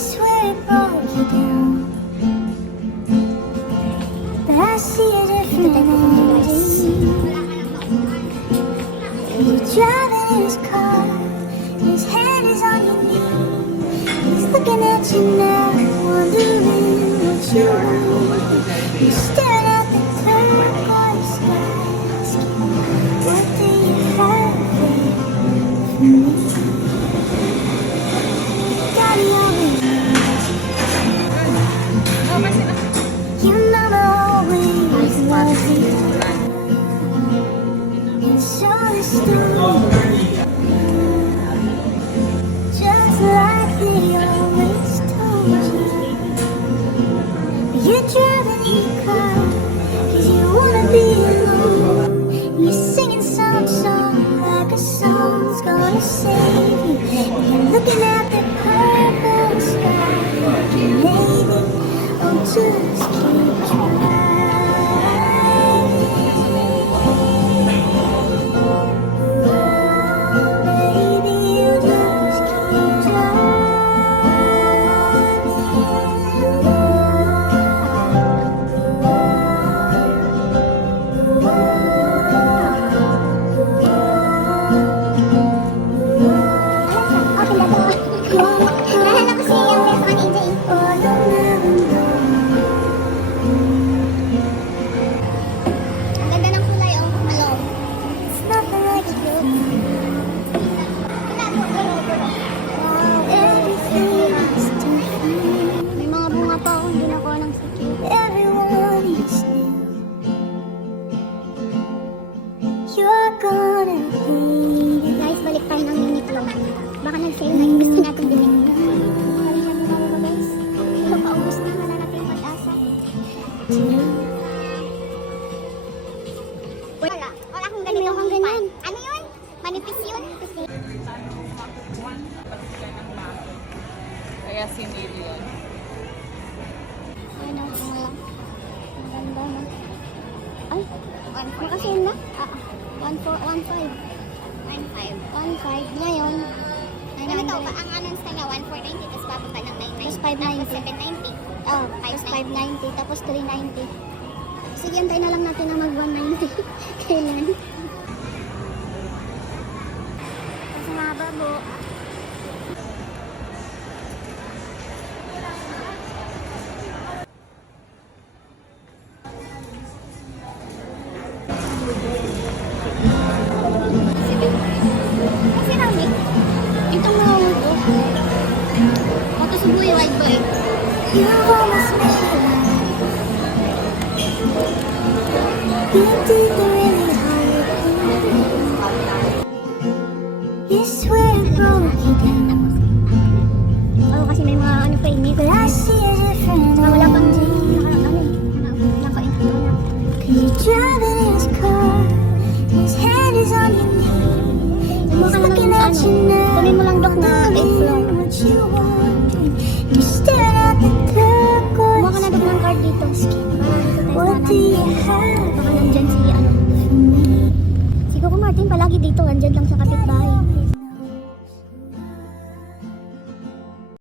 swear it broke you down, but I see a different ending. You're driving in his car, his hand is on your knee. He's looking at you now, wondering what you want. You're staring at the turquoise sky, asking, what do you have there for me? Daddy always, your mama always loves you. And so the story, just like they always told you. But you're driving your car, 'cause you wanna be alone. You're singing some song like a song's gonna save you. You're looking at the purple sky, thinking maybe, oh, just keep trying. Baby, you just keep Ang ganda ng kulay, oh, malong. It's nothing like it looks. Wow, everything is different. May mga bunga pa ako, hindi nakuha ng sticker. Everyone is new. You're gonna hate it. Guys, balik tayo ng Uniqlo. Baka nag-sale na yung gusto natin bilhin. Balikan mo na guys. Ito, paubos na, wala natin yung pag-asa. Wala. Wala akong ganito. Meron kang ganyan. Ano yun? Manipis yun? Kaya sinili yun. Ano, wala. Maganda na. Ay, makasale na? 1.5. 1.5. Ngayon, Ganito ba? Ang announce na niya, 1,490, tapos bababa ng 990. Tapos 590. Tapos 790. oh, tapos 590, tapos 390. Sige, antay na lang natin na mag 190. Kailan? Mas mahaba mo. Kasi namin, itong mga ulo. Matusubo yung white boy. You almost made it. You did the really hard thing. You swear it broke you down, Oo, kasi may mga ano pa init. but I see a different Wala pang ending. naka-intro na. 'Cause you're driving in his car, his hand is on your knee. He's looking at you now, Kunin mo lang, Dok, na 8th floor. wondering what you want. You're staring at the turquoise Kumuha ka na, Dok, ng card dito. Para dito tayo What sa do you natin. have Baka nandyan si ano. for me? Si Coco Martin palagi dito. Nandyan lang sa